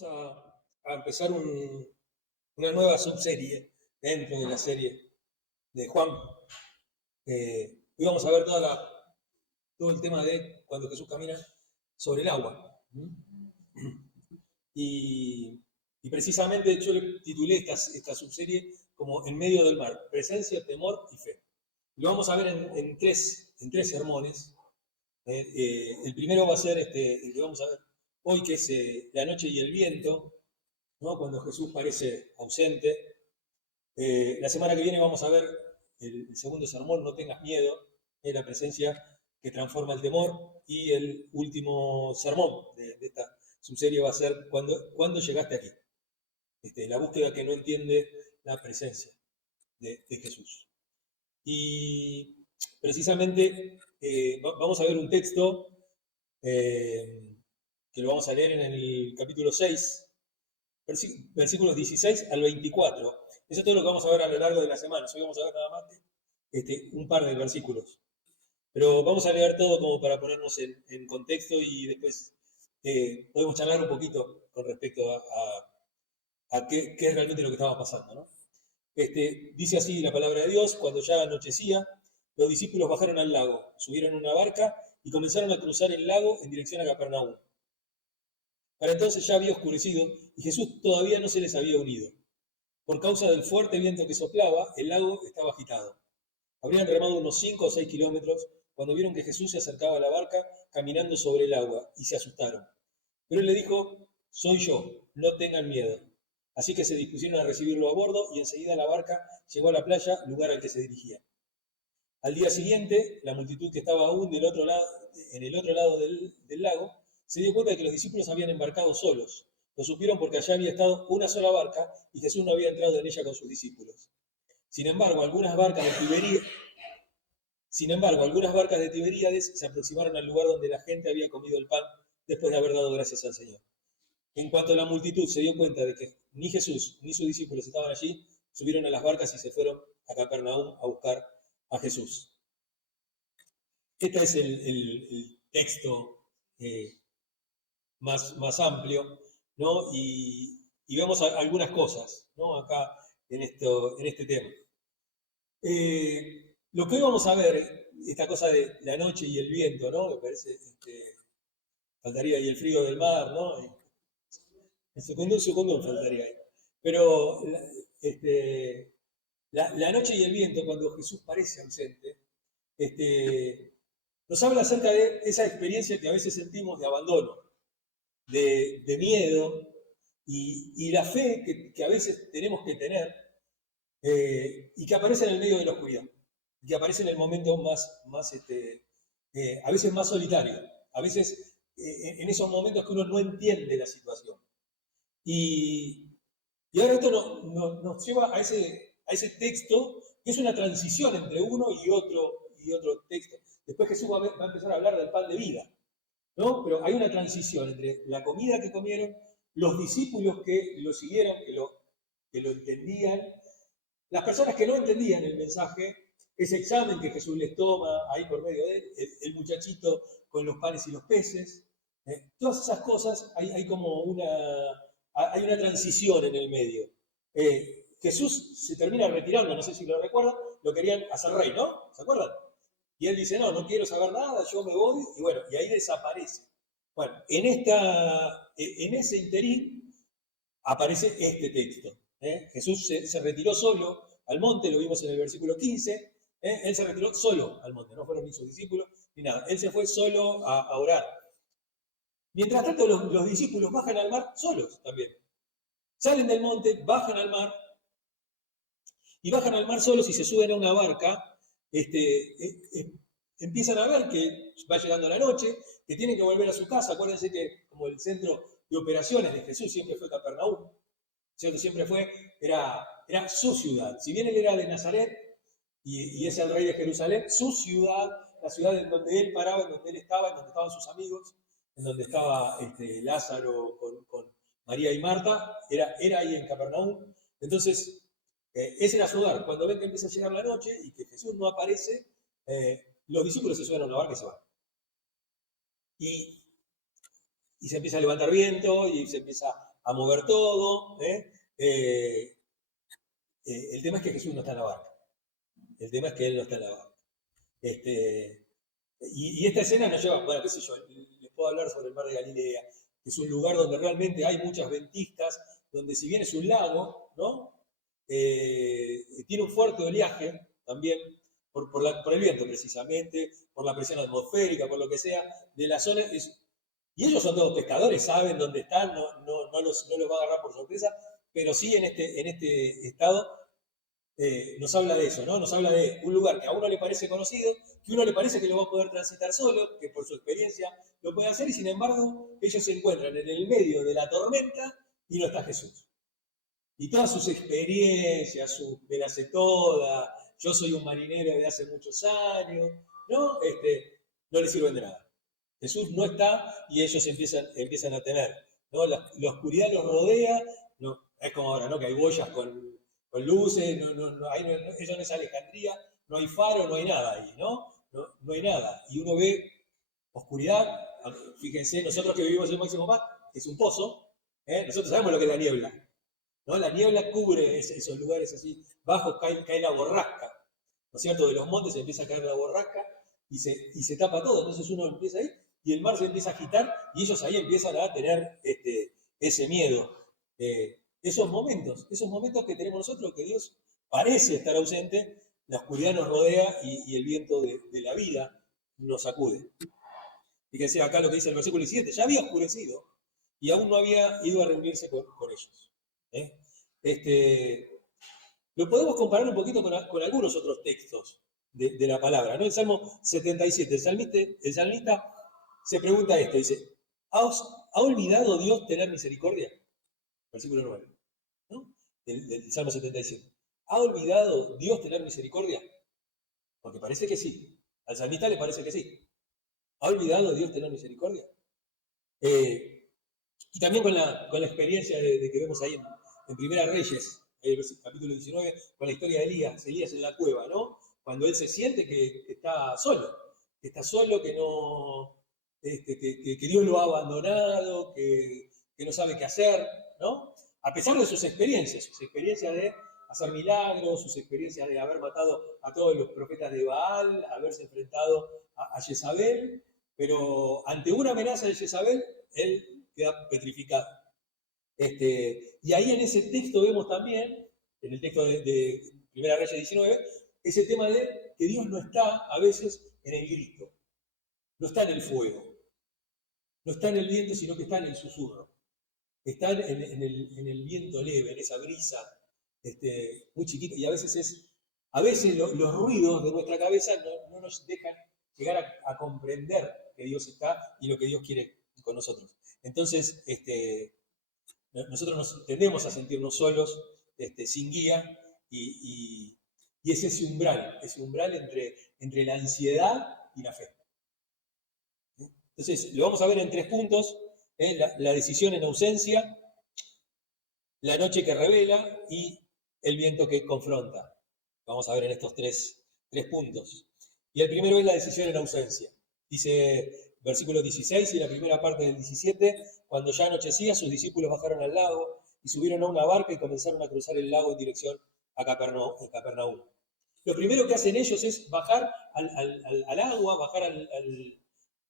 Vamos a empezar una nueva subserie dentro de la serie de Juan. Hoy vamos a ver todo el tema de cuando Jesús camina sobre el agua. Y precisamente yo le titulé esta subserie como En medio del mar, presencia, temor y fe. Lo vamos a ver en tres sermones. El primero va a ser el que vamos a ver hoy, que es la noche y el viento, ¿no? Cuando Jesús parece ausente. La semana que viene vamos a ver el segundo sermón, No tengas miedo, la presencia que transforma el temor. Y el último sermón de esta subserie va a ser ¿Cuándo llegaste aquí? La búsqueda que no entiende la presencia de Jesús. Y precisamente vamos a ver un texto que lo vamos a leer en el capítulo 6, versículos 16 al 24. Eso es todo lo que vamos a ver a lo largo de la semana. Hoy vamos a ver nada más un par de versículos. Pero vamos a leer todo como para ponernos en contexto y después podemos charlar un poquito con respecto a qué es realmente lo que estaba pasando, ¿no? Dice así la palabra de Dios: cuando ya anochecía, los discípulos bajaron al lago, subieron una barca y comenzaron a cruzar el lago en dirección a Capernaum. Para entonces ya había oscurecido y Jesús todavía no se les había unido. Por causa del fuerte viento que soplaba, el lago estaba agitado. Habrían remado unos 5 o 6 kilómetros cuando vieron que Jesús se acercaba a la barca caminando sobre el agua y se asustaron. Pero él le dijo: soy yo, no tengan miedo. Así que se dispusieron a recibirlo a bordo y enseguida la barca llegó a la playa, lugar al que se dirigía. Al día siguiente, la multitud que estaba aún en el otro lado del lago se dio cuenta de que los discípulos habían embarcado solos. Lo supieron porque allá había estado una sola barca y Jesús no había entrado en ella con sus discípulos. Sin embargo, algunas barcas de Tiberíades se aproximaron al lugar donde la gente había comido el pan después de haber dado gracias al Señor. En cuanto la multitud se dio cuenta de que ni Jesús ni sus discípulos estaban allí, subieron a las barcas y se fueron a Capernaum a buscar a Jesús. Este es el texto más amplio, ¿no? Y vemos algunas cosas, ¿no? Acá en este tema. Lo que hoy vamos a ver, esta cosa de la noche y el viento, ¿no? Me parece, faltaría ahí el frío del mar, ¿no? El segundo faltaría ahí. Pero la noche y el viento, cuando Jesús parece ausente, nos habla acerca de esa experiencia que a veces sentimos de abandono, de miedo y la fe que a veces tenemos que tener y que aparece en el medio de la oscuridad, que aparece en el momento a veces más solitario, a veces en esos momentos que uno no entiende la situación. Y ahora esto nos lleva a ese texto, que es una transición entre uno y otro texto. Después Jesús va a empezar a hablar del pan de vida, ¿no? Pero hay una transición entre la comida que comieron, los discípulos que lo siguieron, que lo entendían, las personas que no entendían el mensaje, ese examen que Jesús les toma ahí por medio de él, el muchachito con los panes y los peces, todas esas cosas, hay como hay una transición en el medio. Jesús se termina retirando, no sé si lo recuerdan, lo querían hacer rey, ¿no? ¿Se acuerdan? Y él dice: no quiero saber nada, yo me voy, y bueno, y ahí desaparece. Bueno, en ese interín aparece este texto. Jesús se retiró solo al monte, lo vimos en el versículo 15, él se retiró solo al monte, no fueron ni sus discípulos ni nada, él se fue solo a orar. Mientras tanto, los discípulos bajan al mar solos también. Salen del monte, bajan al mar, y bajan al mar solos y se suben a una barca. Empiezan a ver que va llegando la noche, que tienen que volver a su casa. Acuérdense que como el centro de operaciones de Jesús siempre fue Capernaum, ¿cierto? Era su ciudad. Si bien él era de Nazaret y es el rey de Jerusalén, su ciudad, la ciudad en donde él paraba, en donde él estaba, en donde estaban sus amigos, en donde estaba Lázaro con María y Marta, era ahí en Capernaum. Entonces, ese era su hogar. Cuando ven que empieza a llegar la noche y que Jesús no aparece, los discípulos se suben a una barca y se van. Y se empieza a levantar viento y se empieza a mover todo. El tema es que Jesús no está en la barca. El tema es que Él no está en la barca. Y esta escena nos lleva, bueno, qué sé yo, les puedo hablar sobre el mar de Galilea, que es un lugar donde realmente hay muchas ventiscas, donde si bien es un lago, ¿no? Tiene un fuerte oleaje también, por el viento precisamente, por la presión atmosférica, por lo que sea, de la zona. Y ellos son todos pescadores, saben dónde están, no los va a agarrar por sorpresa, pero sí en este estado nos habla de eso, ¿no? Nos habla de un lugar que a uno le parece conocido, que a uno le parece que lo va a poder transitar solo, que por su experiencia lo puede hacer, y sin embargo ellos se encuentran en el medio de la tormenta y no está Jesús. Y todas sus experiencias, me la sé toda, yo soy un marinero de hace muchos años, ¿no? No le sirven de nada. Jesús no está y ellos empiezan a tener, ¿no? La oscuridad los rodea, no, es como ahora, ¿no? Que hay boyas con luces, eso no es Alejandría, no hay faro, no hay nada ahí, ¿no? No hay nada. Y uno ve oscuridad, fíjense, nosotros que vivimos en Máximo Paz, que es un pozo, nosotros sabemos lo que es la niebla, ¿no? La niebla cubre esos lugares así bajos, cae la borrasca, ¿no es cierto? De los montes se empieza a caer la borrasca y se tapa todo, entonces uno empieza ahí y el mar se empieza a agitar y ellos ahí empiezan a tener ese miedo. Esos momentos que tenemos nosotros, que Dios parece estar ausente, la oscuridad nos rodea y el viento de la vida nos sacude. Fíjense acá lo que dice el versículo 17, ya había oscurecido y aún no había ido a reunirse con ellos. Lo podemos comparar un poquito con algunos otros textos de la palabra, ¿no? El Salmo 77, el salmista se pregunta esto, dice, ¿ha olvidado Dios tener misericordia? Versículo 9, ¿no? Del Salmo 77. ¿Ha olvidado Dios tener misericordia? Porque parece que sí. Al salmista le parece que sí. ¿Ha olvidado Dios tener misericordia? Y también con la experiencia de que vemos ahí en Primera Reyes, el capítulo 19, con la historia de Elías en la cueva, ¿no? Cuando él se siente que está solo, que no, que Dios lo ha abandonado, que no sabe qué hacer, ¿no? A pesar de sus experiencias de hacer milagros, sus experiencias de haber matado a todos los profetas de Baal, haberse enfrentado a Jezabel, pero ante una amenaza de Jezabel, él queda petrificado. Y ahí en ese texto vemos también, en el texto de Primera Reyes 19, ese tema de que Dios no está a veces en el grito, no está en el fuego, no está en el viento, sino que está en el susurro. Está en el viento leve, en esa brisa muy chiquita, y a veces los ruidos de nuestra cabeza no nos dejan llegar a comprender que Dios está y lo que Dios quiere con nosotros. Entonces, nosotros tendemos a sentirnos solos, sin guía, y es ese umbral entre la ansiedad y la fe. Entonces, lo vamos a ver en 3 puntos. La decisión en ausencia, la noche que revela y el viento que confronta. Vamos a ver en estos tres puntos. Y el primero es la decisión en ausencia. Dice versículo 16 y la primera parte del 17, cuando ya anochecía, sus discípulos bajaron al lago y subieron a una barca y comenzaron a cruzar el lago en dirección a Capernaum. Lo primero que hacen ellos es bajar al agua, bajar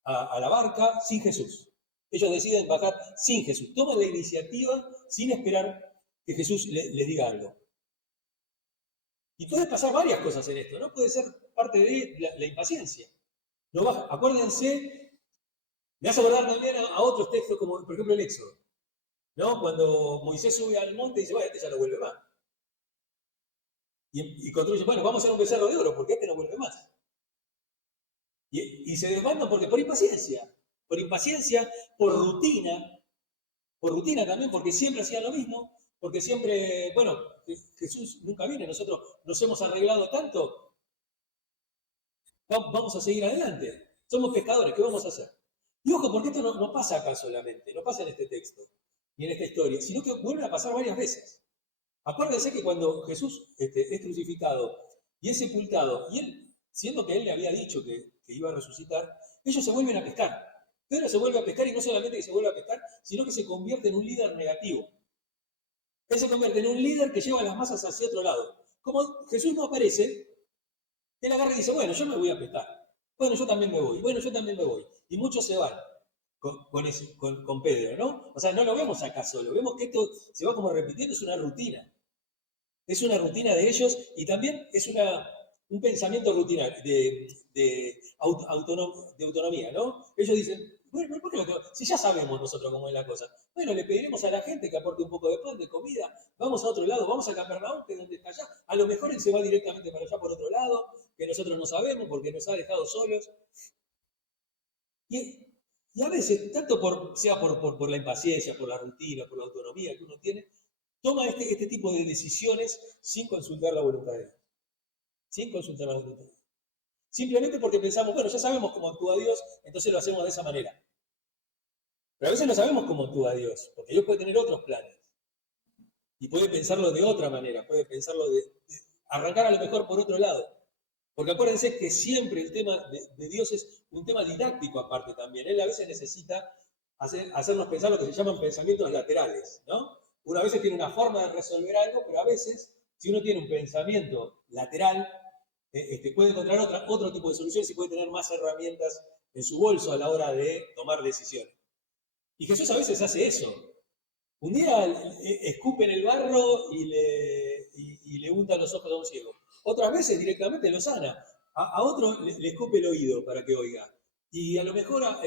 a la barca sin Jesús. Ellos deciden bajar sin Jesús. Toman la iniciativa sin esperar que Jesús les diga algo. Y puede pasar varias cosas en esto, ¿no? Puede ser parte de la impaciencia. No baja. Acuérdense, me hace acordar también a otros textos, como por ejemplo el Éxodo, ¿no? Cuando Moisés sube al monte y dice, bueno, este ya no vuelve más. Y construye, bueno, vamos a hacer un becerro de oro, porque este no vuelve más. Y se desbandan porque por impaciencia, por rutina también, porque siempre hacían lo mismo, porque siempre, bueno, Jesús nunca viene, nosotros nos hemos arreglado tanto, vamos a seguir adelante, somos pescadores, ¿qué vamos a hacer? Y ojo, porque esto no pasa acá solamente, no pasa en este texto, ni en esta historia, sino que vuelve a pasar varias veces. Acuérdense que cuando Jesús es crucificado y es sepultado, y él, siendo que él le había dicho que iba a resucitar, ellos se vuelven a pescar. Pedro se vuelve a pescar y no solamente que se vuelve a pescar, sino que se convierte en un líder negativo. Él se convierte en un líder que lleva las masas hacia otro lado. Como Jesús no aparece, él agarra y dice, bueno, yo me voy a pescar. Bueno, yo también me voy. Bueno, yo también me voy. Y muchos se van con Pedro, ¿no? O sea, no lo vemos acá solo. Vemos que esto se va como repitiendo, es una rutina. Es una rutina de ellos y también es un pensamiento rutinario de autonomía, ¿no? Ellos dicen, bueno, ¿por qué si ya sabemos nosotros cómo es la cosa? Bueno, le pediremos a la gente que aporte un poco de pan, de comida, vamos a otro lado, vamos a Capernaum, que es donde está allá. A lo mejor él se va directamente para allá por otro lado, que nosotros no sabemos porque nos ha dejado solos. Y a veces, tanto sea por la impaciencia, por la rutina, por la autonomía que uno tiene, toma este tipo de decisiones sin consultar la voluntad de Dios. Sin consultar la voluntad de Dios. Simplemente porque pensamos, bueno, ya sabemos cómo actúa Dios, entonces lo hacemos de esa manera. Pero a veces no sabemos cómo actúa Dios, porque Dios puede tener otros planes. Y puede pensarlo de otra manera, puede pensarlo de arrancar a lo mejor por otro lado. Porque acuérdense que siempre el tema de Dios es un tema didáctico aparte también. Él a veces necesita hacernos pensar lo que se llaman pensamientos laterales, ¿no? Uno a veces tiene una forma de resolver algo, pero a veces, si uno tiene un pensamiento lateral, puede encontrar otro tipo de soluciones y puede tener más herramientas en su bolso a la hora de tomar decisiones. Y Jesús a veces hace eso. Un día escupe en el barro y le unta los ojos a un ciego. Otras veces directamente lo sana. A otro le escupe el oído para que oiga. Y a lo mejor a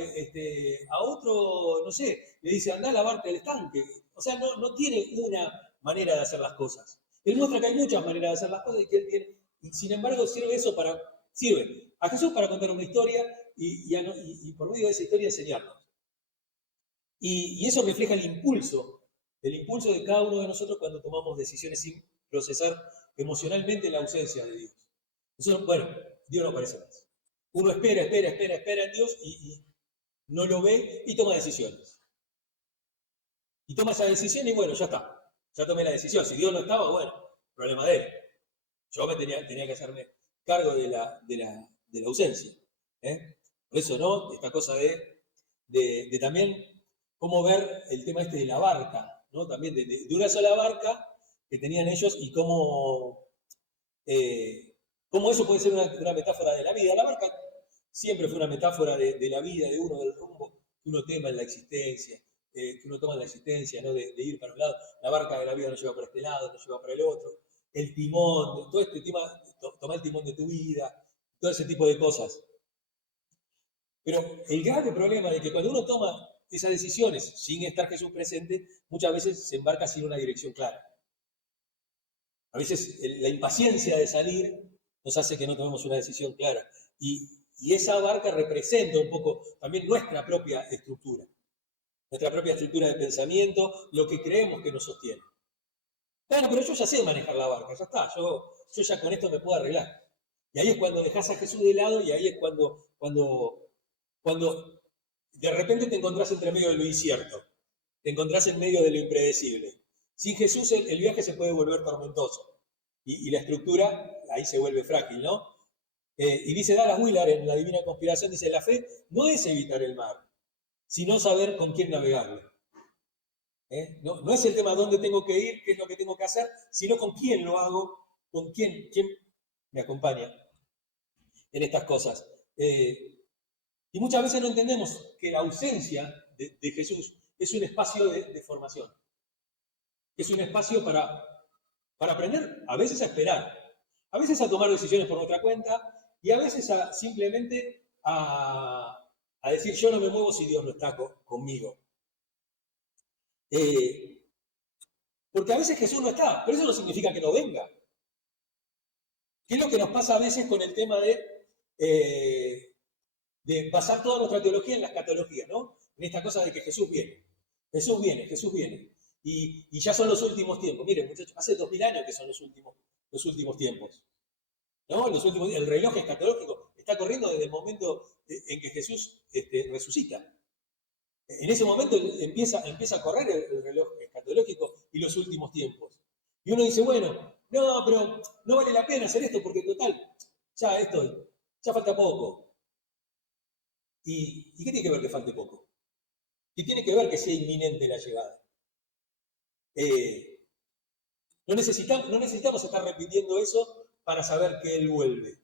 otro, no sé, le dice, anda a lavarte el estanque. O sea, no tiene una manera de hacer las cosas. Él muestra que hay muchas maneras de hacer las cosas y que él tiene, y sin embargo sirve a Jesús para contar una historia y por medio de esa historia enseñarnos. Y eso refleja el impulso de cada uno de nosotros cuando tomamos decisiones sin procesar emocionalmente la ausencia de Dios. Nosotros, bueno, Dios no aparece más. Uno espera en Dios y no lo ve y toma decisiones. Y toma esa decisión y bueno, ya está. Ya tomé la decisión. Si Dios no estaba, bueno, problema de él. Yo me tenía que hacerme cargo de la ausencia. Por eso, ¿no? Esta cosa de también cómo ver el tema de la barca, ¿no? También de una sola barca que tenían ellos y cómo eso puede ser una metáfora de la vida. La barca siempre fue una metáfora de la vida, de uno, del rumbo que uno toma en la existencia, que uno toma en la existencia, ¿no? De ir para un lado. La barca de la vida nos lleva para este lado, nos lleva para el otro. El timón, todo este tema, tomar el timón de tu vida, todo ese tipo de cosas. Pero el grave problema es que cuando uno toma esas decisiones sin estar Jesús presente, muchas veces se embarca sin una dirección clara. A veces la impaciencia de salir nos hace que no tomemos una decisión clara. Y esa barca representa un poco también nuestra propia estructura de pensamiento, lo que creemos que nos sostiene. Claro, pero yo ya sé manejar la barca, ya está, yo ya con esto me puedo arreglar. Y ahí es cuando dejas a Jesús de lado y ahí es cuando de repente te encontrás entre medio de lo incierto, te encontrás en medio de lo impredecible. Sin Jesús el viaje se puede volver tormentoso y la estructura ahí se vuelve frágil, ¿no? Y dice Dallas Willard en La Divina Conspiración, dice, la fe no es evitar el mar, sino saber con quién navegarlo. No es el tema dónde tengo que ir, qué es lo que tengo que hacer, sino con quién lo hago, con quién me acompaña en estas cosas. Y muchas veces no entendemos que la ausencia de Jesús es un espacio de formación. Es un espacio para aprender, a veces a esperar, a veces a tomar decisiones por nuestra cuenta y a veces simplemente a decir yo no me muevo si Dios no está conmigo. Porque a veces Jesús no está, pero eso no significa que no venga. ¿Qué es lo que nos pasa a veces con el tema de basar toda nuestra teología en la escatología, ¿no? En esta cosa de que Jesús viene. Jesús viene, Jesús viene. Y ya son los últimos tiempos. Miren, muchachos, hace 2000 años que son los últimos tiempos. ¿No? El reloj escatológico está corriendo desde el momento en que Jesús resucita. En ese momento empieza a correr el reloj escatológico y los últimos tiempos. Y uno dice, bueno, no, pero no vale la pena hacer esto porque total, ya falta poco. ¿Y qué tiene que ver que falte poco? ¿Qué tiene que ver que sea inminente la llegada? No necesitamos estar repitiendo eso para saber que Él vuelve.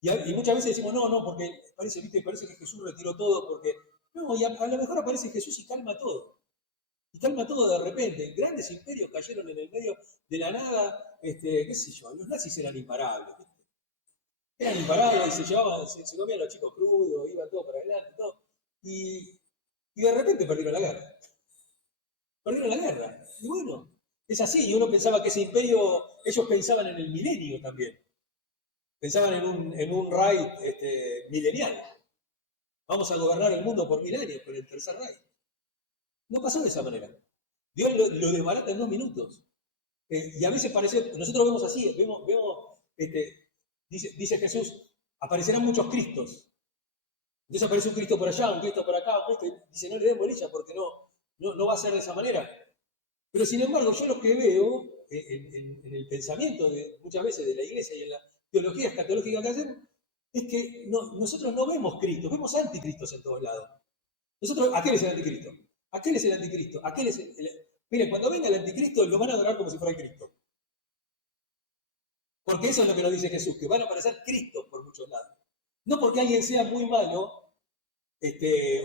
Y muchas veces decimos, no, porque parece que Jesús retiró todo, porque... No, y a lo mejor aparece Jesús y calma todo. Y calma todo de repente. Grandes imperios cayeron en el medio de la nada, qué sé yo, los nazis eran imparables. ¿Viste? Eran imparables y se comían los chicos crudos, iban todo para adelante, todo. Y de repente perdieron la guerra. Perdieron la guerra. Y bueno, es así. Y uno pensaba que ese imperio, ellos pensaban en el milenio también. Pensaban en un Reich milenial. Vamos a gobernar el mundo por 1000 años, con el tercer Reich. No pasó de esa manera. Dios lo desbarata en 2 minutos. Y a veces parece, nosotros vemos así, dice Jesús, aparecerán muchos Cristos. Entonces aparece un Cristo por allá, un Cristo por acá, un Cristo, dice, no le den bolilla porque no va a ser de esa manera. Pero sin embargo, yo lo que veo en el pensamiento muchas veces de la iglesia y en la teología escatológica que hacemos, es que nosotros no vemos Cristo, vemos anticristos en todos lados. Nosotros, ¿aquel es el anticristo? ¿Aquel es el anticristo? ¿Aquel es Miren, cuando venga el anticristo lo van a adorar como si fuera el Cristo. Porque eso es lo que nos dice Jesús, que van a aparecer Cristos por muchos lados. No porque alguien sea muy malo,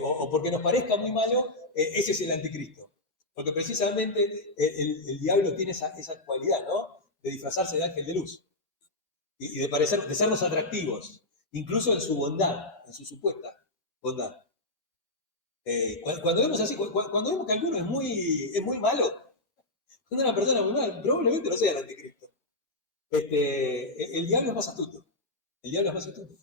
o porque nos parezca muy malo, ese es el anticristo. Porque precisamente el diablo tiene esa cualidad, ¿no? De disfrazarse de ángel de luz. Y de sernos atractivos, incluso en su bondad, en su supuesta bondad. Cuando vemos así, cuando vemos que alguno es muy malo, cuando una persona muy mala, probablemente no sea el anticristo. El diablo es más astuto. El diablo es más astuto.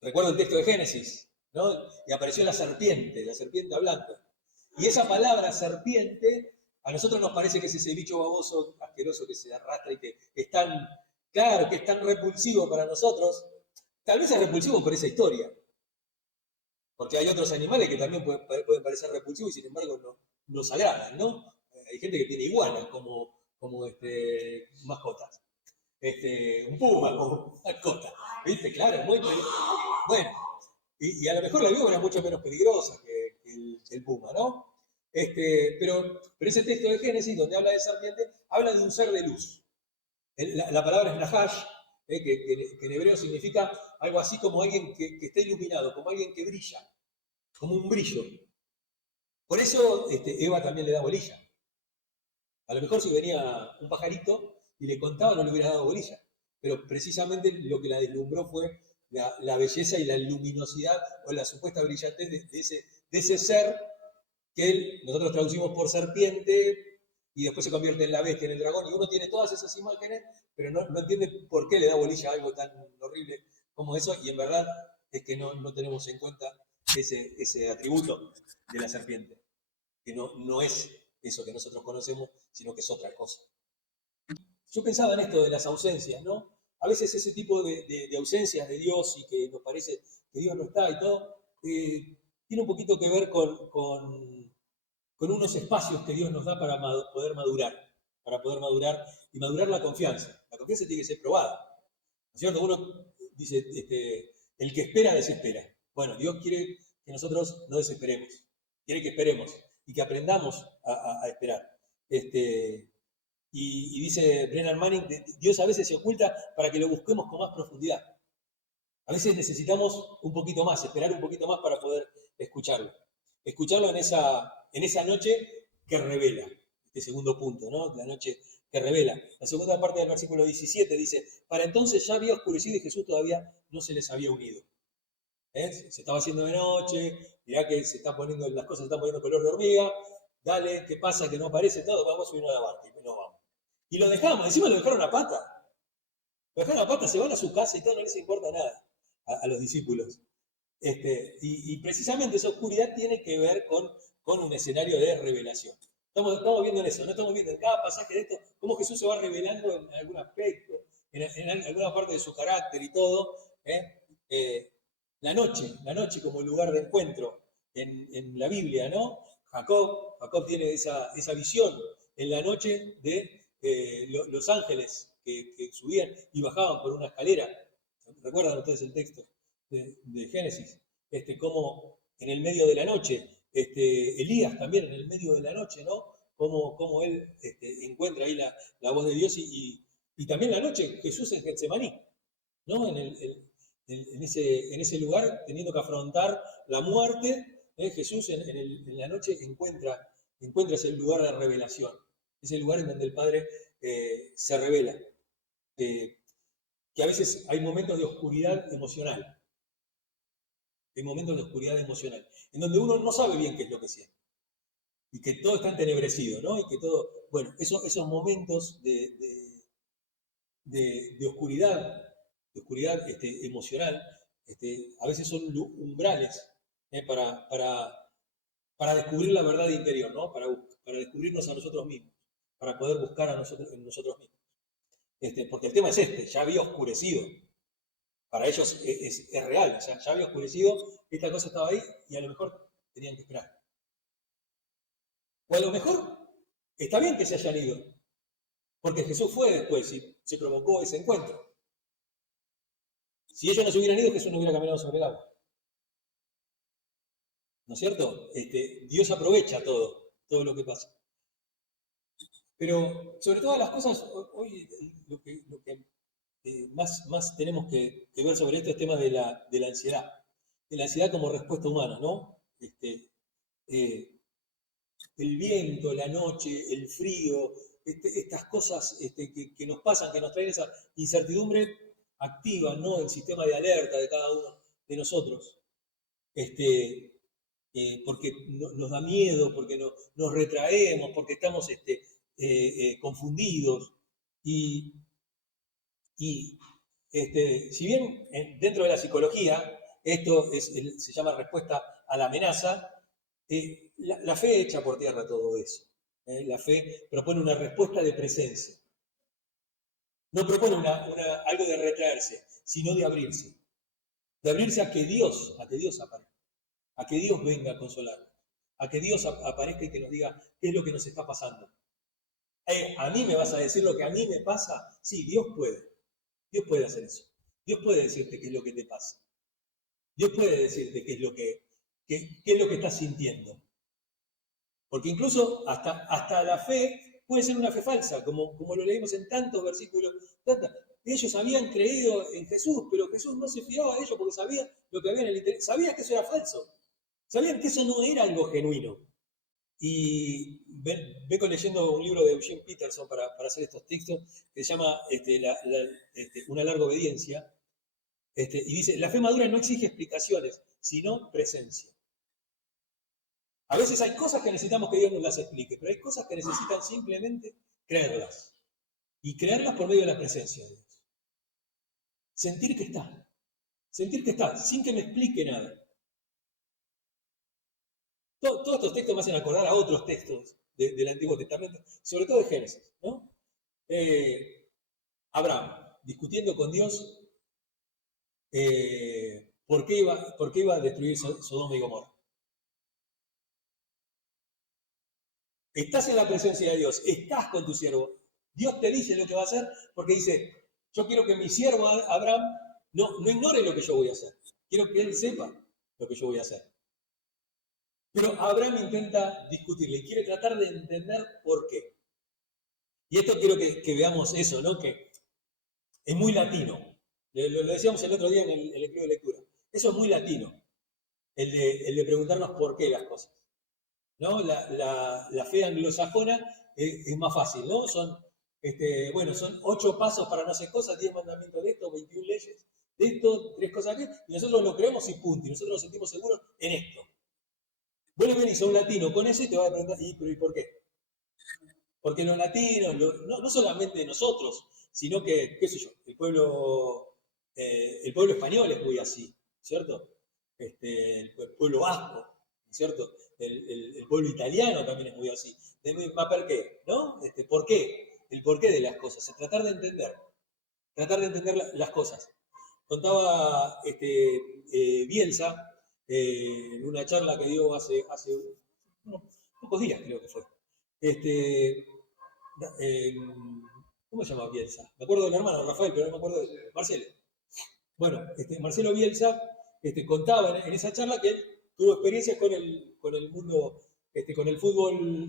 Recuerdo el texto de Génesis, ¿no? Y apareció la serpiente hablando. Y esa palabra serpiente, a nosotros nos parece que es ese bicho baboso, asqueroso que se arrastra y que es tan, claro, que es tan repulsivo para nosotros. Tal vez es repulsivo por esa historia. Porque hay otros animales que también pueden parecer repulsivos y sin embargo nos agradan, ¿no? Hay gente que tiene iguanas como mascotas. Un puma como mascota. ¿Viste? Claro, muy bueno. Y a lo mejor la víbora es mucho menos peligrosa que el puma, ¿no? Pero ese texto de Génesis, donde habla de serpiente, habla de un ser de luz. La palabra es nahash, que en hebreo significa algo así como alguien que está iluminado, como alguien que brilla, como un brillo. Por eso Eva también le da bolilla. A lo mejor si venía un pajarito y le contaba no le hubiera dado bolilla. Pero precisamente lo que la deslumbró fue la belleza y la luminosidad o la supuesta brillantez de ese ser que nosotros traducimos por serpiente y después se convierte en la bestia, en el dragón. Y uno tiene todas esas imágenes, pero no entiende por qué le da bolilla a algo tan horrible como eso. Y en verdad es que no tenemos en cuenta ese atributo de la serpiente, que no es eso que nosotros conocemos, sino que es otra cosa. Yo pensaba en esto de las ausencias, ¿no? A veces ese tipo de ausencias de Dios y que nos parece que Dios no está y todo, tiene un poquito que ver con unos espacios que Dios nos da para poder madurar y madurar la confianza. La confianza tiene que ser probada, ¿no es cierto? Uno dice, el que espera desespera. Bueno, Dios quiere que nosotros no desesperemos, quiere que esperemos y que aprendamos a esperar. Y dice Brennan Manning, Dios a veces se oculta para que lo busquemos con más profundidad. A veces necesitamos un poquito más, esperar un poquito más para poder escucharlo. Escucharlo en esa noche que revela. Este segundo punto, ¿no? La noche que revela. La segunda parte del versículo 17 dice, para entonces ya había oscurecido y Jesús todavía no se les había unido. Se estaba haciendo de noche, mirá que las cosas se están poniendo color de hormiga, dale, ¿qué pasa? Que no aparece todo, vamos a subir a la barca y nos vamos. Y lo dejamos, encima lo dejaron a pata. Lo dejaron a pata, se van a su casa y todo, no les importa nada a los discípulos. Y precisamente esa oscuridad tiene que ver con un escenario de revelación. Estamos viendo en eso, no estamos viendo en cada pasaje de esto, cómo Jesús se va revelando en algún aspecto, en alguna parte de su carácter y todo. La noche como lugar de encuentro en la Biblia, ¿no? Jacob tiene esa visión en la noche de los ángeles que subían y bajaban por una escalera. ¿Recuerdan ustedes el texto de Génesis? como en el medio de la noche, Elías también en el medio de la noche, ¿no? Cómo él encuentra ahí la voz de Dios y también la noche, Jesús en Getsemaní, ¿no? En ese lugar, teniendo que afrontar la muerte, Jesús en la noche encuentra ese lugar de revelación, ese lugar en donde el Padre se revela. Que a veces hay momentos de oscuridad emocional, en donde uno no sabe bien qué es lo que siente, y que todo está entenebrecido, ¿no? Y que todo, bueno, esos momentos de oscuridad, emocional, a veces son umbrales para descubrir la verdad interior, ¿no? Para descubrirnos a nosotros mismos, para poder buscar en nosotros mismos. Porque el tema es ya había oscurecido. Para ellos es real, o sea, ya había oscurecido, esta cosa estaba ahí y a lo mejor tenían que esperar. O a lo mejor está bien que se hayan ido, porque Jesús fue después y se provocó ese encuentro. Si ellos no se hubieran ido, Jesús no hubiera caminado sobre el agua. ¿No es cierto? Dios aprovecha todo lo que pasa. Pero sobre todas las cosas, hoy lo que más tenemos que ver sobre esto es el tema de la ansiedad. De la ansiedad como respuesta humana, ¿no? El viento, la noche, el frío, estas cosas que nos pasan, que nos traen esa incertidumbre activa, ¿no? Del sistema de alerta de cada uno de nosotros. Porque nos da miedo, porque nos retraemos, porque estamos confundidos. Y si bien dentro de la psicología esto se llama respuesta a la amenaza, la fe echa por tierra todo eso. La fe propone una respuesta de presencia. No propone algo de retraerse, sino de abrirse. De abrirse a que Dios aparezca, a que Dios venga a consolarnos, a que Dios aparezca y que nos diga qué es lo que nos está pasando. ¿A mí me vas a decir lo que a mí me pasa? Sí, Dios puede. Dios puede hacer eso. Dios puede decirte qué es lo que te pasa. Dios puede decirte qué es lo que estás sintiendo. Porque incluso hasta la fe puede ser una fe falsa, como lo leímos en tantos versículos. Ellos habían creído en Jesús, pero Jesús no se fiaba de ellos porque sabía lo que había en el interior. Sabía que eso era falso. Sabían que eso no era algo genuino. Y vengo leyendo un libro de Eugene Peterson para hacer estos textos, que se llama Una larga obediencia, y dice, la fe madura no exige explicaciones, sino presencia. A veces hay cosas que necesitamos que Dios nos las explique, pero hay cosas que necesitan simplemente creerlas. Y creerlas por medio de la presencia de Dios. Sentir que está, sin que me explique nada. Todos estos textos me hacen acordar a otros textos del Antiguo Testamento, sobre todo de Génesis, ¿no? Abraham, discutiendo con Dios por qué iba a destruir Sodoma y Gomorra. Estás en la presencia de Dios, estás con tu siervo. Dios te dice lo que va a hacer porque dice, yo quiero que mi siervo Abraham no ignore lo que yo voy a hacer. Quiero que él sepa lo que yo voy a hacer. Pero Abraham intenta discutirle y quiere tratar de entender por qué. Y esto quiero que veamos eso, ¿no? Que es muy latino. Lo decíamos el otro día en el libro de lectura. Eso es muy latino, el de preguntarnos por qué las cosas. ¿No? La fe anglosajona es más fácil, ¿no? Son 8 pasos para no hacer cosas, 10 mandamientos de esto, 21 leyes de esto, 3 cosas aquí, y nosotros lo creemos y punto, y nosotros nos sentimos seguros en esto. Vos le venís a un latino con eso y te va a preguntar, ¿y por qué? Porque los latinos, no solamente nosotros, sino que, qué sé yo, el pueblo español es muy así, ¿cierto? El pueblo vasco, ¿cierto? El pueblo italiano también es muy así. ¿Por qué? ¿No? ¿Por qué? El porqué de las cosas, es tratar de entender las cosas. Contaba Bielsa en una charla que dio hace unos pocos días, creo que fue. ¿Cómo se llama Bielsa? Me acuerdo del hermano Rafael, pero no me acuerdo de Marcelo. Bueno, Marcelo Bielsa contaba en esa charla que él tuvo experiencias con el mundo, con el fútbol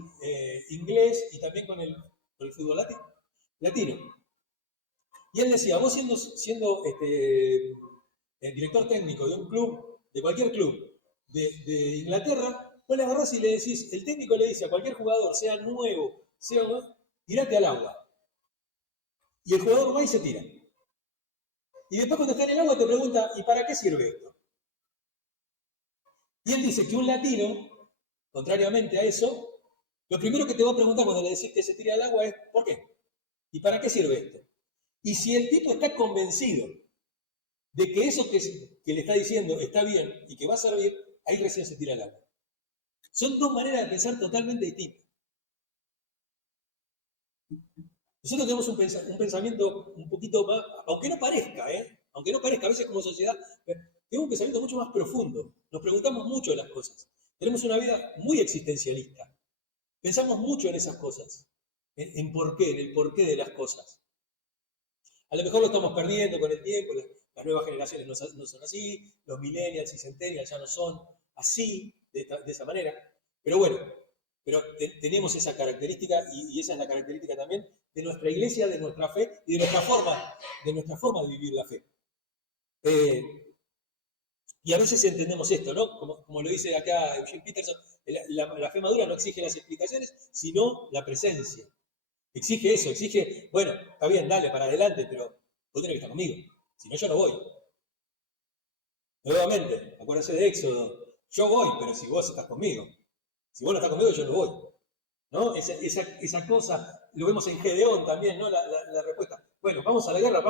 inglés y también con el fútbol latino. Y él decía, vos siendo el director técnico de un club, de cualquier club de Inglaterra, vos le agarrás y le decís, el técnico le dice a cualquier jugador, sea nuevo, sea tirate al agua. Y el jugador va y se tira. Y después cuando está en el agua te pregunta, ¿y para qué sirve esto? Y él dice que un latino, contrariamente a eso, lo primero que te va a preguntar cuando le decís que se tire al agua es, ¿por qué? ¿Y para qué sirve esto? Y si el tipo está convencido de que eso que le está diciendo está bien y que va a servir, ahí recién se tira al agua. Son dos maneras de pensar totalmente distintas. Nosotros tenemos un pensamiento un poquito más, aunque no parezca, a veces como sociedad, tenemos un pensamiento mucho más profundo. Nos preguntamos mucho de las cosas. Tenemos una vida muy existencialista. Pensamos mucho en esas cosas, en por qué, en el porqué de las cosas. A lo mejor lo estamos perdiendo con el tiempo, las nuevas generaciones no son así, los millennials y centennials ya no son así, de esa manera. Pero bueno, tenemos esa característica y esa es la característica también de nuestra iglesia, de nuestra fe y de nuestra forma de vivir la fe. Y a veces entendemos esto, ¿no? Como lo dice acá Eugene Peterson, la fe madura no exige las explicaciones, sino la presencia. Exige eso, exige, bueno, está bien, dale para adelante, pero vos tenés que estar conmigo. Si no, yo no voy. Nuevamente, acuérdense de Éxodo. Yo voy, pero si vos estás conmigo. Si vos no estás conmigo, yo no voy. ¿No? Esa cosa, lo vemos en Gedeón también, ¿no? La respuesta. Bueno, vamos a la guerra.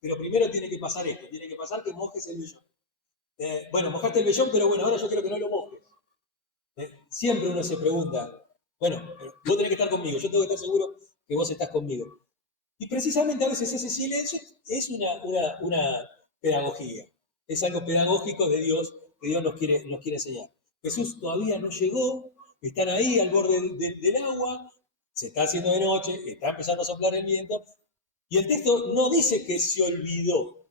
Pero primero tiene que pasar esto, tiene que pasar que mojes el vellón. Bueno, mojaste el vellón, pero bueno, ahora yo quiero que no lo mojes. Siempre uno se pregunta, bueno, vos tenés que estar conmigo, yo tengo que estar seguro que vos estás conmigo. Y precisamente a veces ese silencio es una pedagogía, es algo pedagógico de Dios que Dios nos quiere enseñar. Jesús todavía no llegó, están ahí al borde del agua, se está haciendo de noche, está empezando a soplar el viento, y el texto no dice que se olvidó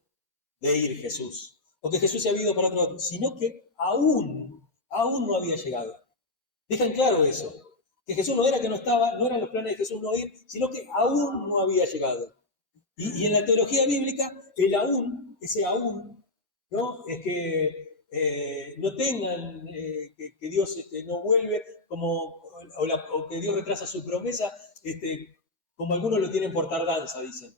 de ir Jesús, o que Jesús se había ido para otro lado, sino que aún no había llegado. Dejan claro eso, que Jesús no era que no estaba, no eran los planes de Jesús no ir, sino que aún no había llegado. Y en la teología bíblica, el aún, ese aún, ¿no? Es que no tengan, que Dios no vuelve, o que Dios retrasa su promesa, como algunos lo tienen por tardanza, dicen.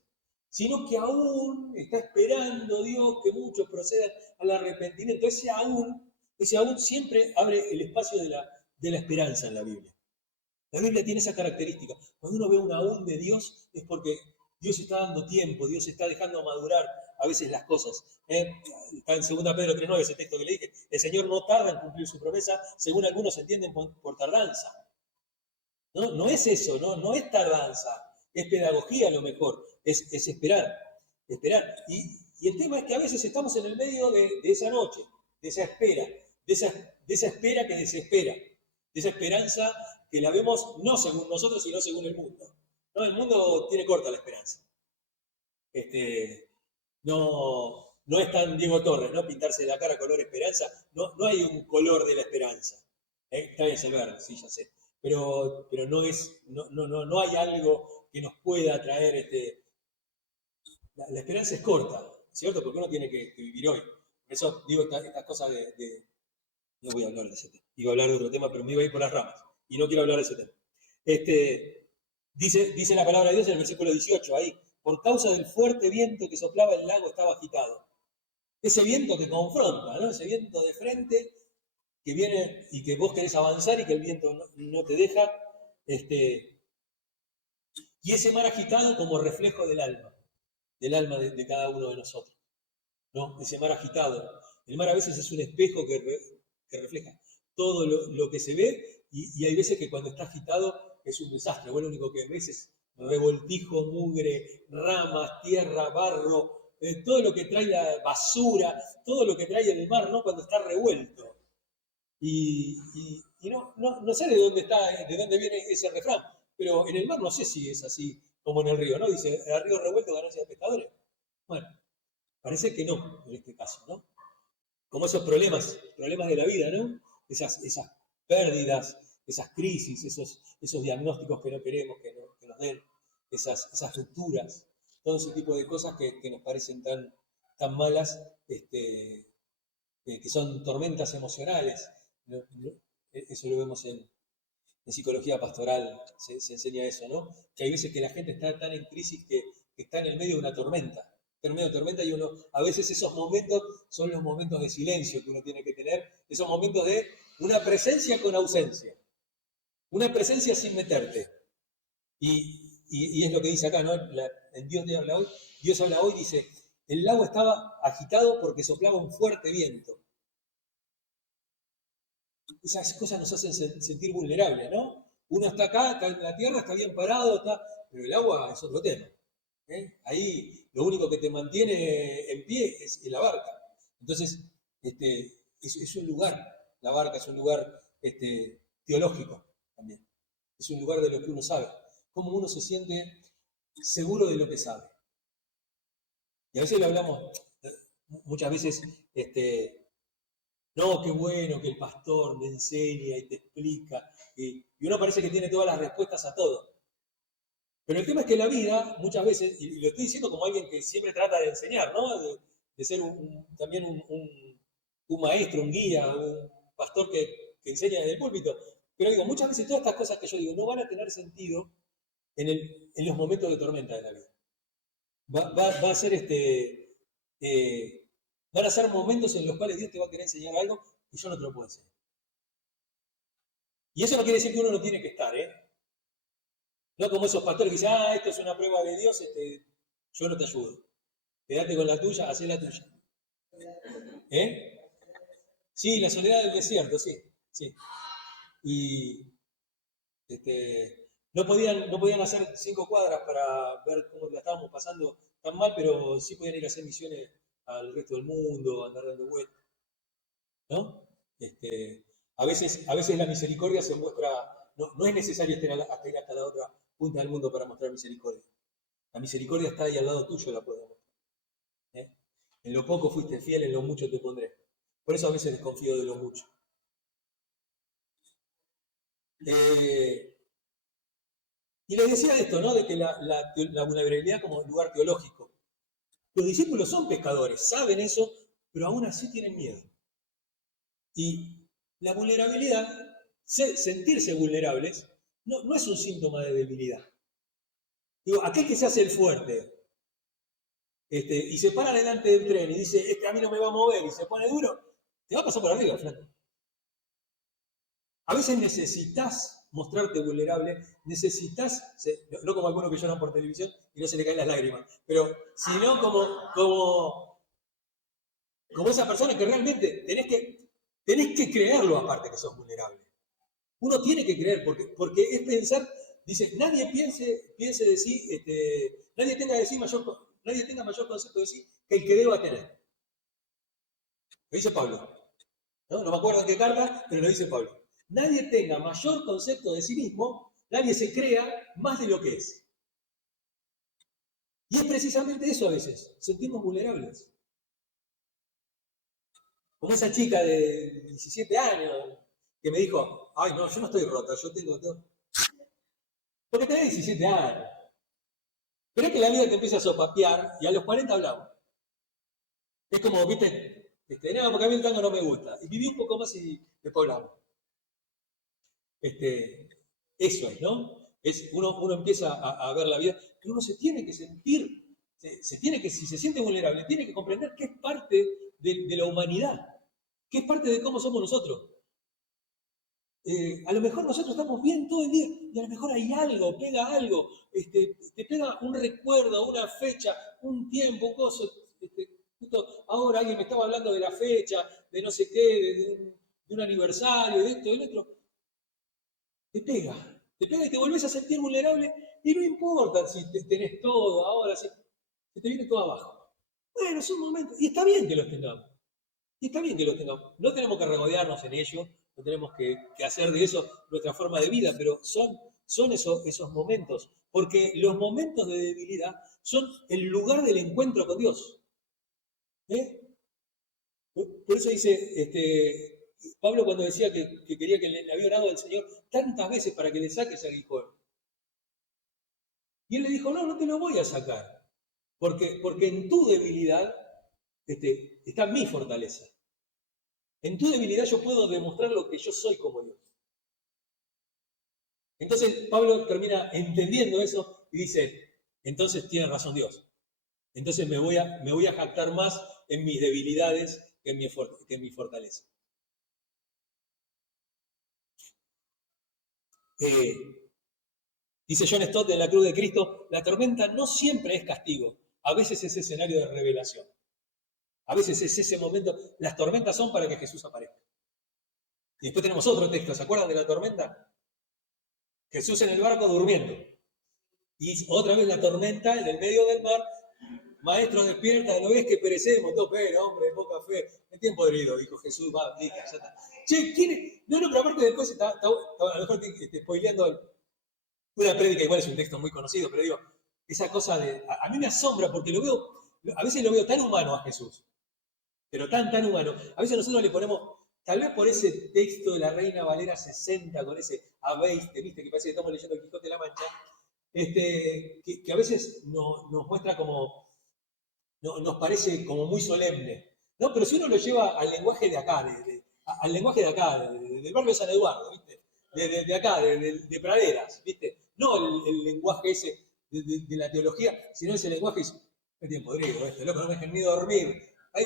Sino que aún está esperando Dios que muchos procedan al arrepentimiento. Ese aún siempre abre el espacio de la esperanza en la Biblia. La Biblia tiene esa característica. Cuando uno ve un aún de Dios es porque Dios está dando tiempo, Dios está dejando madurar a veces las cosas. Está en 2 Pedro 3:9 ese texto que le dije. El Señor no tarda en cumplir su promesa, según algunos entienden por tardanza. No es eso, no es tardanza, es pedagogía a lo mejor, es esperar. Y el tema es que a veces estamos en el medio de esa noche, de esa espera, de esa espera que desespera, de esa esperanza que la vemos no según nosotros, sino según el mundo. ¿No? El mundo tiene corta la esperanza. No es tan Diego Torres, ¿no? Pintarse la cara color esperanza. No hay un color de la esperanza. Está bien, es el verde, sí, ya sé. Pero no hay algo que nos pueda traer la esperanza es corta, ¿cierto? Porque uno tiene que vivir hoy. Por eso digo estas cosas no voy a hablar de ese tema. Iba a hablar de otro tema, pero me iba a ir por las ramas. Y no quiero hablar de ese tema. Dice la palabra de Dios en el versículo 18, ahí. Por causa del fuerte viento que soplaba, el lago estaba agitado. Ese viento que confronta, ¿no? Ese viento de frente que viene y que vos querés avanzar y que el viento no te deja. Y ese mar agitado como reflejo del alma de cada uno de nosotros, ¿no? Ese mar agitado. El mar a veces es un espejo que refleja todo lo que se ve y hay veces que cuando está agitado es un desastre. Vos lo único que ves es revoltijo, mugre, ramas, tierra, barro, todo lo que trae la basura, todo lo que trae el mar, ¿no? Cuando está revuelto. Y no sé de dónde viene ese refrán, pero en el mar no sé si es así como en el río, ¿no? Dice, el río revuelto ganancia de pescadores. Bueno, parece que no, en este caso, ¿no? como esos problemas de la vida, ¿no? Esas pérdidas, esas crisis, esos diagnósticos que no queremos que nos den, esas rupturas, todo ese tipo de cosas que nos parecen tan malas, que son tormentas emocionales. Eso lo vemos en psicología pastoral, se enseña eso, ¿no? Que hay veces que la gente está tan en crisis que está en el medio de una tormenta. Está en medio de tormenta y a veces esos momentos son los momentos de silencio que uno tiene que tener, esos momentos de una presencia con ausencia, una presencia sin meterte. Y es lo que dice acá, ¿no? En Dios habla hoy, dice, el lago estaba agitado porque soplaba un fuerte viento. Esas cosas nos hacen sentir vulnerables, ¿no? Uno está acá, está en la tierra, está bien parado, pero el agua es otro tema. Ahí lo único que te mantiene en pie es la barca. Entonces, es un lugar, la barca es un lugar teológico también. Es un lugar de lo que uno sabe. Cómo uno se siente seguro de lo que sabe. Y a veces lo hablamos, muchas veces, no, qué bueno que el pastor me enseña y te explica. Y uno parece que tiene todas las respuestas a todo. Pero el tema es que la vida, muchas veces, y lo estoy diciendo como alguien que siempre trata de enseñar, ¿no? De ser también un maestro, un guía, un pastor que enseña desde el púlpito. Pero digo, muchas veces todas estas cosas que yo digo no van a tener sentido en los momentos de tormenta de la vida. Va a ser van a ser momentos en los cuales Dios te va a querer enseñar algo que yo no te lo puedo enseñar. Y eso no quiere decir que uno no tiene que estar, ¿eh? No como esos pastores que dicen, esto es una prueba de Dios, yo no te ayudo. Quédate con la tuya, hacé la tuya. ¿Eh? Sí, la soledad del desierto, sí. Y no podían hacer 5 cuadras para ver cómo la estábamos pasando tan mal, pero sí podían ir a hacer misiones al resto del mundo, andar dando vueltas. ¿No? A veces la misericordia se muestra, no es necesario ir hasta la otra punta del mundo para mostrar misericordia. La misericordia está ahí al lado tuyo, la puedo mostrar. En lo poco fuiste fiel, en lo mucho te pondré. Por eso a veces desconfío de lo mucho. Y les decía esto, ¿no? De que la vulnerabilidad como lugar teológico. Los discípulos son pescadores, saben eso, pero aún así tienen miedo. Y la vulnerabilidad, sentirse vulnerables, no es un síntoma de debilidad. Digo, aquel que se hace el fuerte y se para delante del tren y dice, a mí no me va a mover y se pone duro, te va a pasar por arriba, flaco. A veces necesitas mostrarte vulnerable, necesitas, no como algunos que lloran por televisión y no se le caen las lágrimas, pero sino como esa persona que realmente tenés que creerlo aparte que sos vulnerable. Uno tiene que creer, porque es pensar, dice, nadie piense de sí, nadie tenga mayor concepto de sí que el que deba tener. Lo dice Pablo. No me acuerdo en qué carta, pero lo dice Pablo. Nadie tenga mayor concepto de sí mismo, nadie se crea más de lo que es. Y es precisamente eso a veces, sentimos vulnerables. Como esa chica de 17 años que me dijo, ay no, yo no estoy rota, yo tengo todo. Porque tenés 17 años. Pero es que la vida te empieza a sopapear y a los 40 hablamos. Es como, viste, no, porque a mí el tango no me gusta. Y viví un poco más y después hablamos. Eso es, ¿no? Uno empieza a ver la vida, que uno se tiene que sentir, si se siente vulnerable, tiene que comprender que es parte de la humanidad, que es parte de cómo somos nosotros. A lo mejor nosotros estamos bien todo el día y a lo mejor hay algo, pega algo, te pega un recuerdo, una fecha, un tiempo, un coso. Justo ahora alguien me estaba hablando de la fecha, de no sé qué, de un aniversario, de esto, del otro. Te pega y te volvés a sentir vulnerable y no importa si tenés todo ahora, si te viene todo abajo. Bueno, es un momento, y está bien que los tengamos. Y está bien que los tengamos. No tenemos que regodearnos en ello, no tenemos que hacer de eso nuestra forma de vida, pero son esos momentos. Porque los momentos de debilidad son el lugar del encuentro con Dios. Por eso dice, Pablo cuando decía que quería que le había orado al Señor tantas veces para que le saque ese aguijón. Y él le dijo, no, no te lo voy a sacar, porque en tu debilidad está mi fortaleza. En tu debilidad yo puedo demostrar lo que yo soy como Dios. Entonces Pablo termina entendiendo eso y dice, entonces tiene razón Dios. Entonces me voy a jactar más en mis debilidades que en mi fortaleza. Dice John Stott en La Cruz de Cristo, la tormenta no siempre es castigo, a veces es escenario de revelación. A veces es ese momento, las tormentas son para que Jesús aparezca. Y después tenemos otro texto, ¿se acuerdan de la tormenta? Jesús en el barco durmiendo. Y otra vez la tormenta en el medio del mar. Maestro, despierta, ¿no ves que perecemos? No, pero hombre, poca fe. Es tiempo podrido, dijo Jesús, va, listo, ya está. Che, ¿quién es? No, pero aparte después está a lo mejor spoileando una prédica, igual es un texto muy conocido, pero digo, esa cosa de. A mí me asombra porque a veces lo veo tan humano a Jesús, pero tan humano. A veces nosotros le ponemos, tal vez por ese texto de la Reina Valera 60, con ese abeiste, viste, que parece que estamos leyendo el Quijote de la Mancha, que a veces nos muestra como, nos parece como muy solemne. ¿No? Pero si uno lo lleva al lenguaje de acá, al lenguaje de acá, del barrio de San Eduardo, ¿viste? De acá, de Praderas, ¿viste? No el lenguaje ese de la teología, sino ese lenguaje es tiempo podrido, loco, no me dejen ni dormir. Ahí,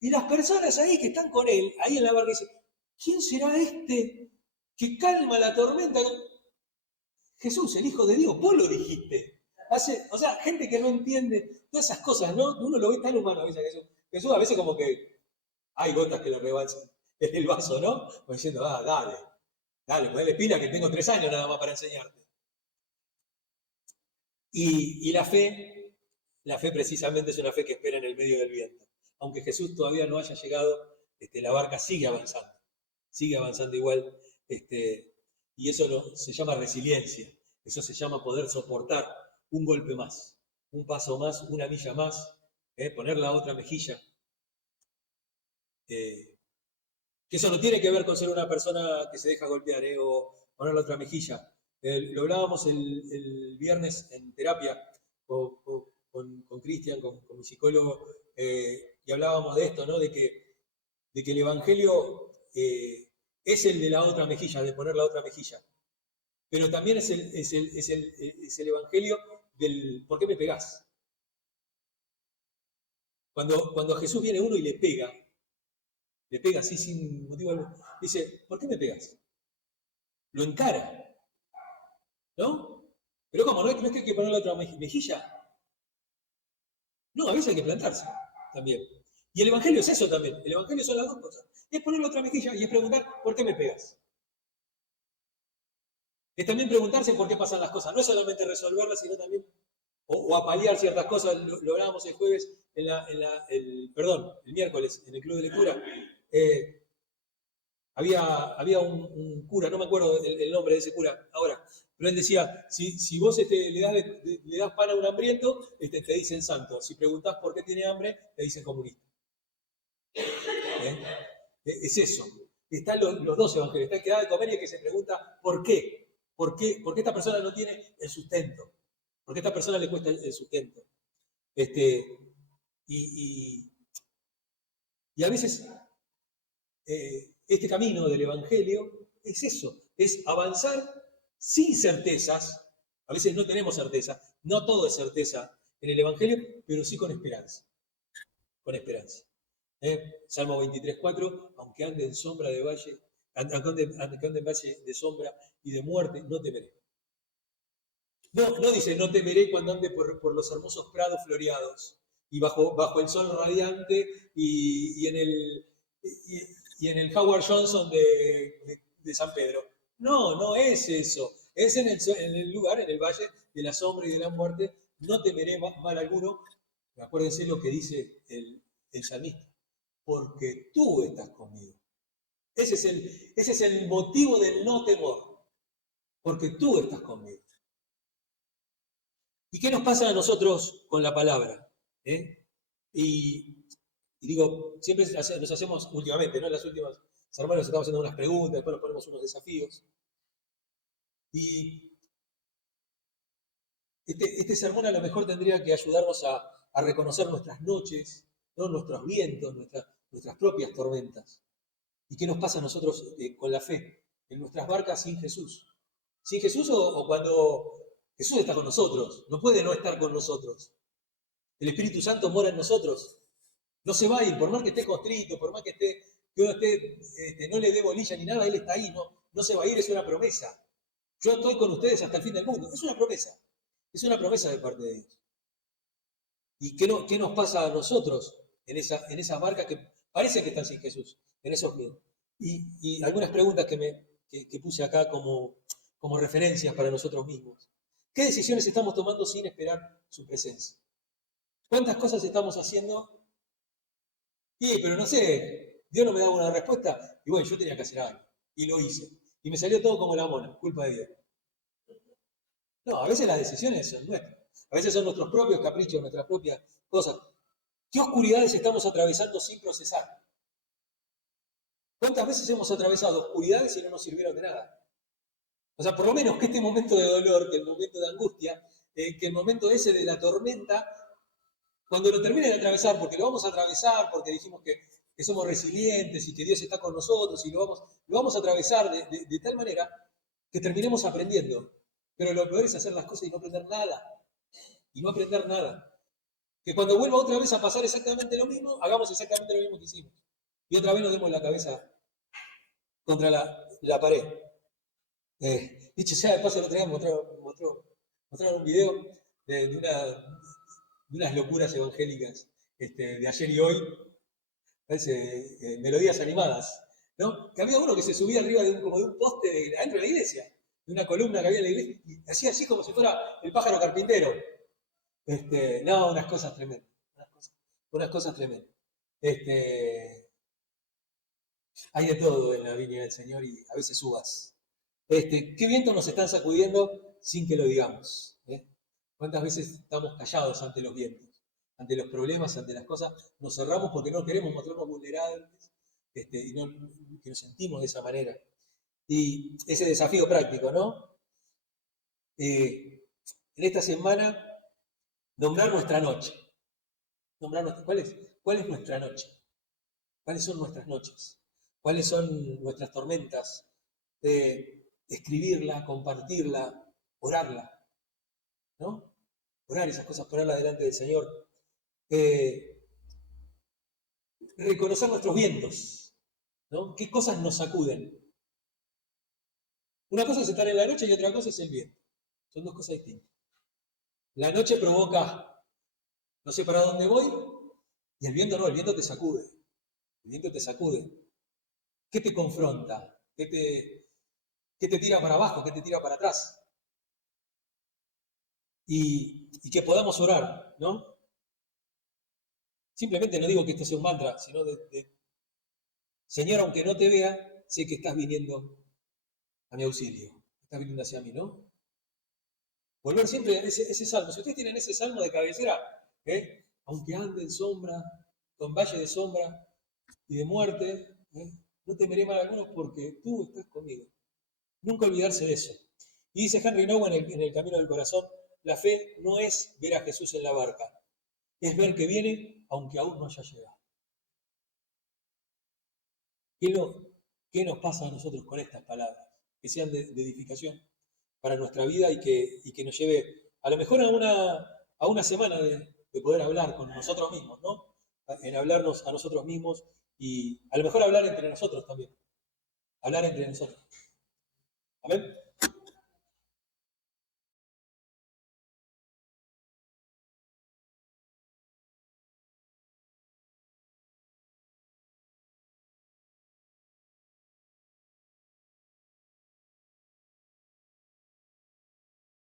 y las personas ahí que están con él, ahí en la barca, dicen, ¿quién será este que calma la tormenta? Jesús, el Hijo de Dios, vos lo dijiste. O sea, gente que no entiende todas esas cosas, ¿no? Uno lo ve tan humano a veces, Jesús. Jesús a veces como que hay gotas que le rebalsan en el vaso, ¿no? Como diciendo, dale, ponele pila que tengo 3 años nada más para enseñarte. Y la fe precisamente es una fe que espera en el medio del viento. Aunque Jesús todavía no haya llegado, la barca sigue avanzando igual, y eso se llama resiliencia, eso se llama poder soportar un golpe más, un paso más, una milla más, poner la otra mejilla. Que eso no tiene que ver con ser una persona que se deja golpear, o poner la otra mejilla. Lo hablábamos el viernes en terapia con Cristian, con mi psicólogo, y hablábamos de esto, ¿no? De que el Evangelio es el de la otra mejilla, de poner la otra mejilla. Pero también es el Evangelio del ¿por qué me pegás? Cuando a Jesús viene uno y le pega así sin motivo alguno, dice, ¿por qué me pegas? Lo encara, ¿no? Pero ¿cómo? ¿No es que hay que poner la otra mejilla? No, a veces hay que plantarse también. Y el Evangelio es eso también. El Evangelio son las dos cosas. Es poner la otra mejilla y es preguntar, ¿por qué me pegas? Es también preguntarse por qué pasan las cosas. No es solamente resolverlas, sino también o apalear ciertas cosas. Lo hablábamos el jueves, el miércoles, en el club de lectura. Había un cura, no me acuerdo el nombre de ese cura ahora, pero él decía, si vos le das pan a un hambriento, te dicen santo. Si preguntás por qué tiene hambre, te dicen comunista. Es eso. Están los dos evangelios. Está el que da de comer y el que se pregunta ¿por qué? ¿Por qué esta persona no tiene el sustento? ¿Por qué a esta persona le cuesta el sustento? Y a veces este camino del Evangelio es eso, es avanzar sin certezas. A veces no tenemos certeza, no todo es certeza en el Evangelio, pero sí con esperanza. Con esperanza. Salmo 23:4, aunque ande en sombra de valle, aunque ande en valle de sombra y de muerte, no temeré. No dice no temeré cuando ande por los hermosos prados floreados y bajo el sol radiante y en el Howard Johnson de San Pedro. No es eso. Es en el lugar, en el valle de la sombra y de la muerte, no temeré mal alguno. Acuérdense lo que dice el salmista. Porque tú estás conmigo. Ese es el motivo del no temor. Porque tú estás conmigo. ¿Y qué nos pasa a nosotros con la palabra? Y Y digo, siempre nos hacemos últimamente, ¿no? En las últimas semanas nos estamos haciendo unas preguntas, después nos ponemos unos desafíos. Y este sermón a lo mejor tendría que ayudarnos a reconocer nuestras noches, ¿no? Nuestros vientos, nuestras propias tormentas. ¿Y qué nos pasa a nosotros con la fe? En nuestras barcas sin Jesús. ¿Sin Jesús o cuando Jesús está con nosotros? No puede no estar con nosotros. El Espíritu Santo mora en nosotros. No se va a ir, por más que esté constrito, por más que uno no le dé bolilla ni nada, Él está ahí, no se va a ir, es una promesa. Yo estoy con ustedes hasta el fin del mundo. Es una promesa de parte de Dios. ¿Y qué nos pasa a nosotros en esas barcas que parecen que están sin Jesús, en esos miedos? Y algunas preguntas que puse acá como referencias para nosotros mismos. ¿Qué decisiones estamos tomando sin esperar su presencia? ¿Cuántas cosas estamos haciendo? Sí, pero no sé, Dios no me daba una respuesta. Y bueno, yo tenía que hacer algo. Y lo hice. Y me salió todo como la mona, culpa de Dios. No, a veces las decisiones son nuestras. A veces son nuestros propios caprichos, nuestras propias cosas. ¿Qué oscuridades estamos atravesando sin procesar? ¿Cuántas veces hemos atravesado oscuridades y no nos sirvieron de nada? O sea, por lo menos que este momento de dolor, que el momento de angustia, que el momento ese de la tormenta, cuando lo termine de atravesar, porque lo vamos a atravesar, porque dijimos que somos resilientes y que Dios está con nosotros y lo vamos a atravesar de tal manera que terminemos aprendiendo. Pero lo peor es hacer las cosas y no aprender nada. Y no aprender nada. Que cuando vuelva otra vez a pasar exactamente lo mismo, hagamos exactamente lo mismo que hicimos. Y otra vez nos demos la cabeza contra la pared. Dicho sea de paso, el otro día mostraron un video de unas locuras evangélicas de ayer y hoy, parece melodías animadas, ¿no? Que había uno que se subía arriba como de un poste adentro de la iglesia, de una columna que había en la iglesia, y hacía así como si fuera el pájaro carpintero. No, unas cosas tremendas. Unas cosas tremendas. Hay de todo en la viña del Señor y a veces uvas. ¿Qué vientos nos están sacudiendo sin que lo digamos? ¿Cuántas veces estamos callados ante los vientos? Ante los problemas, ante las cosas, nos cerramos porque no queremos mostrarnos vulnerables y que nos sentimos de esa manera. Y ese desafío práctico, ¿no? En esta semana, nombrar nuestra noche. ¿Cuál es nuestra noche? ¿Cuáles son nuestras noches? ¿Cuáles son nuestras tormentas? Escribirla, compartirla, orarla, ¿no? Orar esas cosas, ponerlas delante del Señor. Reconocer nuestros vientos, ¿no? ¿Qué cosas nos sacuden? Una cosa es estar en la noche y otra cosa es el viento. Son dos cosas distintas. La noche provoca, no sé para dónde voy, y el viento no, el viento te sacude. El viento te sacude. ¿Qué te confronta? ¿Qué te tira para abajo? ¿Qué te tira para atrás? Y que podamos orar, ¿no? Simplemente no digo que esto sea un mantra, sino Señor, aunque no te vea, sé que estás viniendo a mi auxilio. Estás viniendo hacia mí, ¿no? Volver siempre a ese salmo. Si ustedes tienen ese salmo de cabecera, aunque ande en sombra, con valle de sombra y de muerte, no temeré mal alguno porque tú estás conmigo. Nunca olvidarse de eso. Y dice Henry Nouwen en el Camino del Corazón, la fe no es ver a Jesús en la barca, es ver que viene aunque aún no haya llegado. ¿Qué nos pasa a nosotros con estas palabras? Que sean de edificación para nuestra vida y que nos lleve a lo mejor a una semana de poder hablar con nosotros mismos, ¿no? En hablarnos a nosotros mismos y a lo mejor hablar entre nosotros también. Hablar entre nosotros. Amén.